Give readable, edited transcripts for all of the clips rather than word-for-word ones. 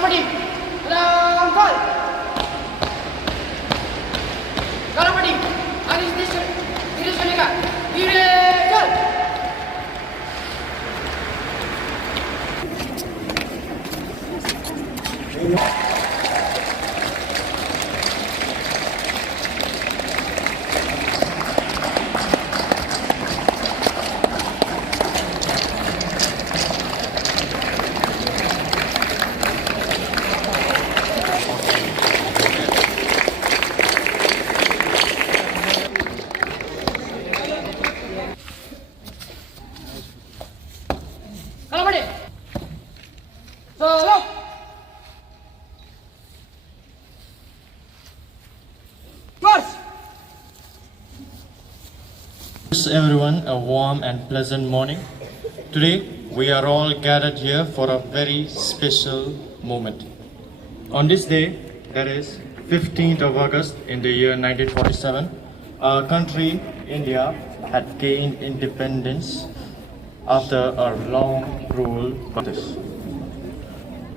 Kalapati, Gol. Kalapati, Anis Dirishanika, Gol. Kalapati, Solo. First. Everyone, a warm and pleasant morning. Today, we are all gathered here for a very special moment. On this day, that is 15th of August in the year 1947, our country, India, had gained independence after a long rule for this.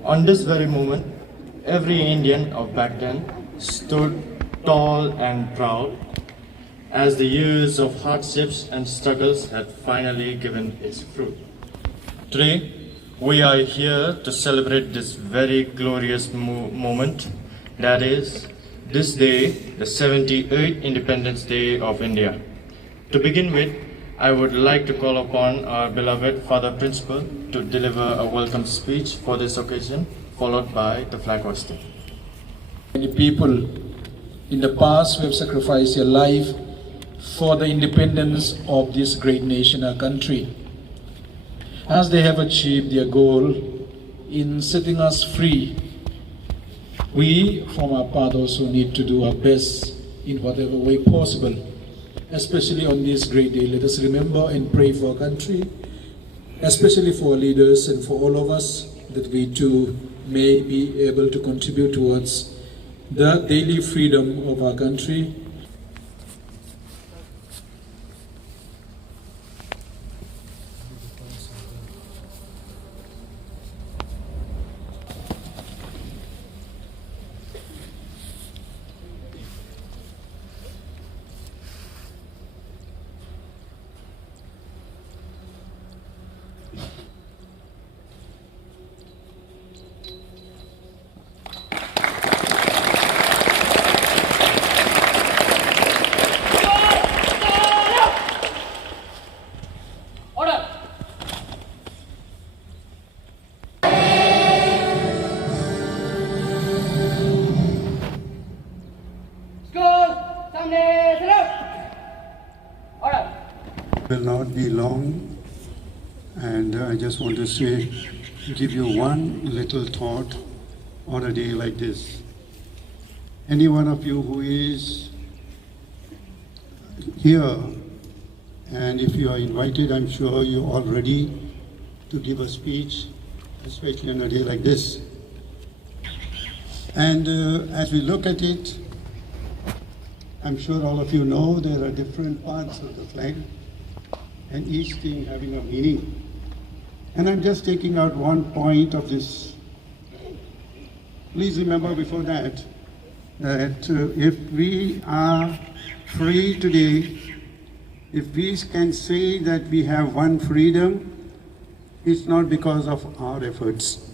On this very moment, every Indian of back then stood tall and proud as the years of hardships and struggles had finally given its fruit. Today, we are here to celebrate this very glorious moment, that is, this day, the 78th Independence Day of India. To begin with, I would like to call upon our beloved Father Principal to deliver a welcome speech for this occasion, followed by the flag hoisting. Many people in the past who have sacrificed their life for the independence of this great nation, our country. As they have achieved their goal in setting us free, we from our part also need to do our best in whatever way possible, especially on this great day. Let us remember and pray for our country, especially for our leaders and for all of us, that we too may be able to contribute towards the daily freedom of our country. Order. School, Samne, Salute. Order. Will not be long, and I just want to say, give you one little thought on a day like this. Any one of you who is here, and if you are invited, I'm sure you're all ready to give a speech, especially on a day like this. And as we look at it, I'm sure all of you know there are different parts of the flag, and each thing having a meaning. And I'm just taking out one point of this. Please remember before that, that if we are free today, if we can say that we have one freedom, it's not because of our efforts.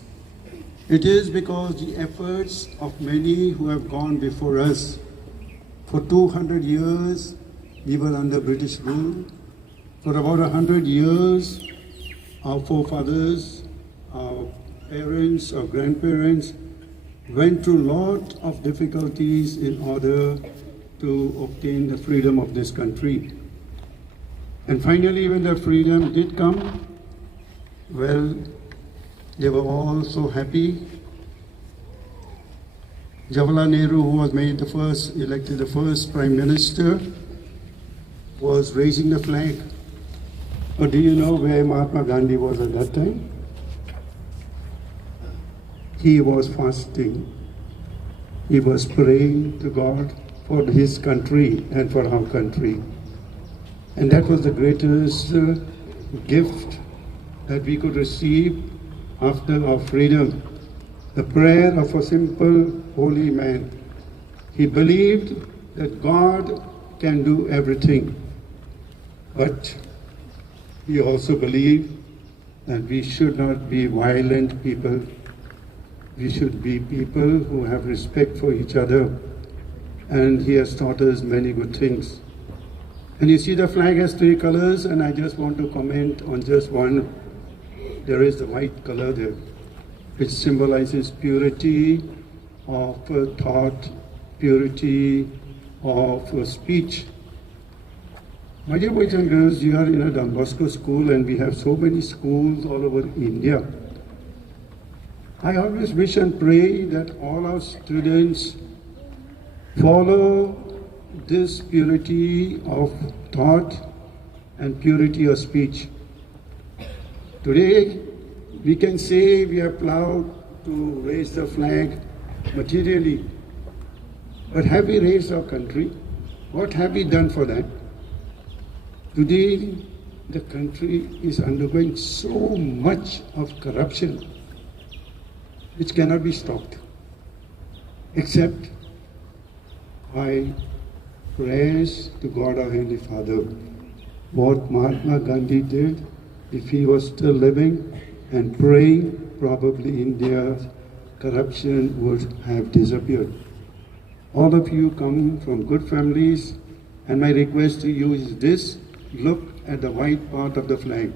It is because the efforts of many who have gone before us. For 200 years, we were under British rule. For about 100 years, our forefathers, our parents, our grandparents went through a lot of difficulties in order to obtain the freedom of this country. And finally, when the freedom did come, well, they were all so happy. Jawaharlal Nehru, who was elected the first Prime Minister, was raising the flag. But do you know where Mahatma Gandhi was at that time? He was fasting. He was praying to God for his country and for our country. And that was the greatest gift that we could receive after our freedom. the prayer of a simple, holy man. He believed that God can do everything, but he also believed that we should not be violent people. We should be people who have respect for each other, and he has taught us many good things. And you see the flag has three colors, and I just want to comment on just one. There is the white color there, which symbolizes purity of thought, purity of speech. My dear boys and girls, you are in a Don Bosco school, and we have so many schools all over India. I always wish and pray that all our students follow this purity of thought and purity of speech. Today, we can say we are proud to raise the flag materially, but have we raised our country? What have we done for that? Today, the country is undergoing so much of corruption which cannot be stopped except by prayers to God our Heavenly Father. What Mahatma Gandhi did, if he was still living and praying, probably India's corruption would have disappeared. All of you come from good families, and my request to you is this: look at the white part of the flag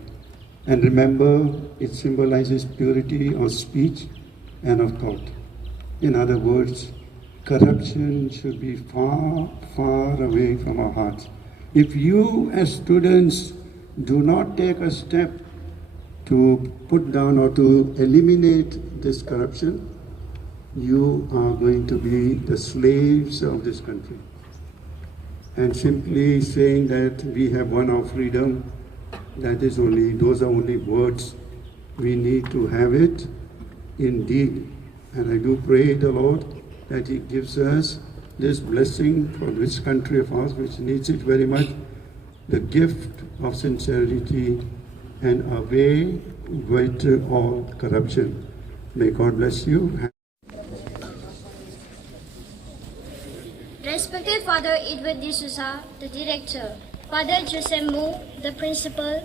and remember it symbolizes purity of speech and of thought. In other words, corruption should be far, far away from our hearts. If you as students do not take a step to put down or to eliminate this corruption, you are going to be the slaves of this country. And simply saying that we have won our freedom, those are only words. We need to have it indeed. And I do pray the Lord that He gives us this blessing for this country of ours, which needs it very much, the gift of sincerity and away with all corruption. May God bless you. Respected Father Edward D'Souza, the director, Father Jose Mu, the principal,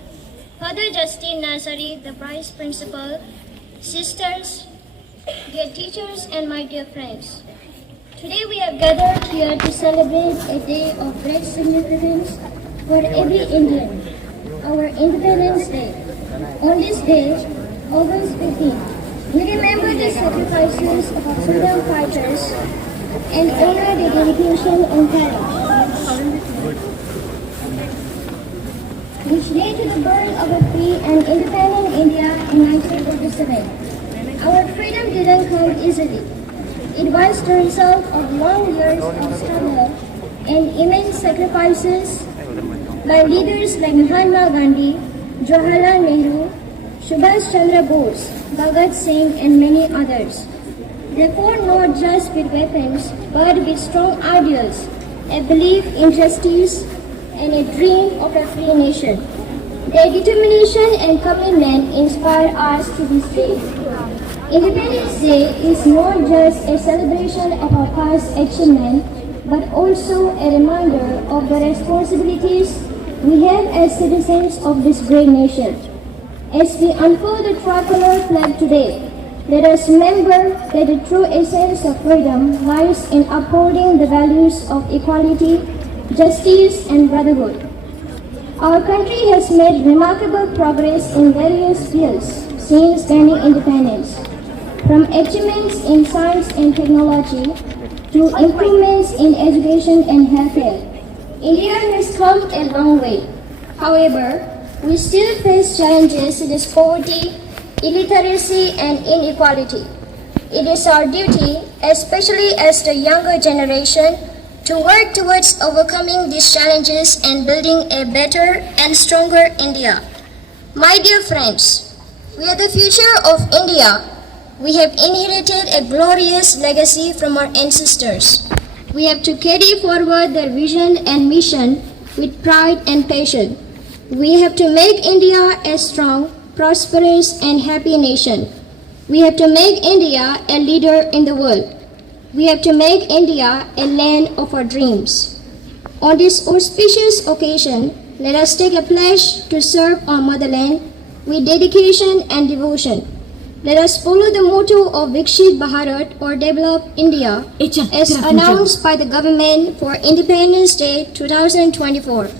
Father Justine Nazari, the vice principal, sisters, dear teachers, and my dear friends. Today we have gathered here to celebrate a day of great significance for every Indian, our Independence Day. On this day, August 15th, we remember the sacrifices of our freedom fighters and honor the dedication and courage which led to the birth of a free and independent India in 1947. Our freedom didn't come easily. It was the result of long years of struggle and immense sacrifices by leaders like Mahatma Gandhi, Jawaharlal Nehru, Subhash Chandra Bose, Bhagat Singh, and many others. They fought not just with weapons, but with strong ideals, a belief in justice, and a dream of a free nation. Their determination and commitment inspire us to this day. Independence Day is not just a celebration of our past achievement, but also a reminder of the responsibilities we have as citizens of this great nation. As we unfold the tricolor flag today, let us remember that the true essence of freedom lies in upholding the values of equality, justice, and brotherhood. Our country has made remarkable progress in various fields since gaining independence, from achievements in science and technology to improvements in education and healthcare. India has come a long way. However, we still face challenges such as poverty, illiteracy, and inequality. It is our duty, especially as the younger generation, to work towards overcoming these challenges and building a better and stronger India. My dear friends, we are the future of India. We have inherited a glorious legacy from our ancestors. We have to carry forward their vision and mission with pride and passion. We have to make India a strong, prosperous, and happy nation. We have to make India a leader in the world. We have to make India a land of our dreams. On this auspicious occasion, let us take a pledge to serve our motherland with dedication and devotion. Let us follow the motto of Vikshit Bharat or Develop India as announced by the government for Independence Day 2024.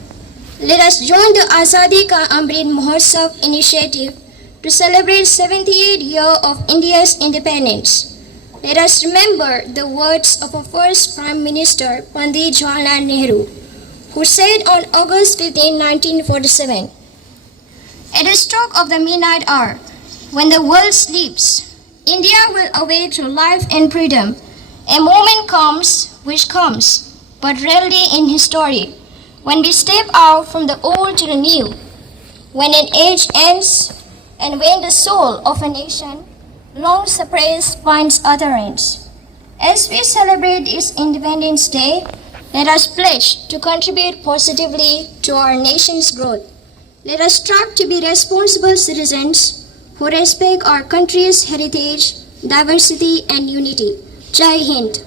Let us join the Azadi Ka Amrit Mahotsav initiative to celebrate 78th year of India's independence. Let us remember the words of our first Prime Minister, Pandit Jawaharlal Nehru, who said on August 15, 1947, "At the stroke of the midnight hour, when the world sleeps, India will awake to life and freedom. A moment comes, which comes, but rarely in history, when we step out from the old to the new, when an age ends, and when the soul of a nation, long suppressed, finds utterance. As we celebrate this Independence Day, let us pledge to contribute positively to our nation's growth. Let us strive to be responsible citizens who respect our country's heritage, diversity, and unity. Jai Hind.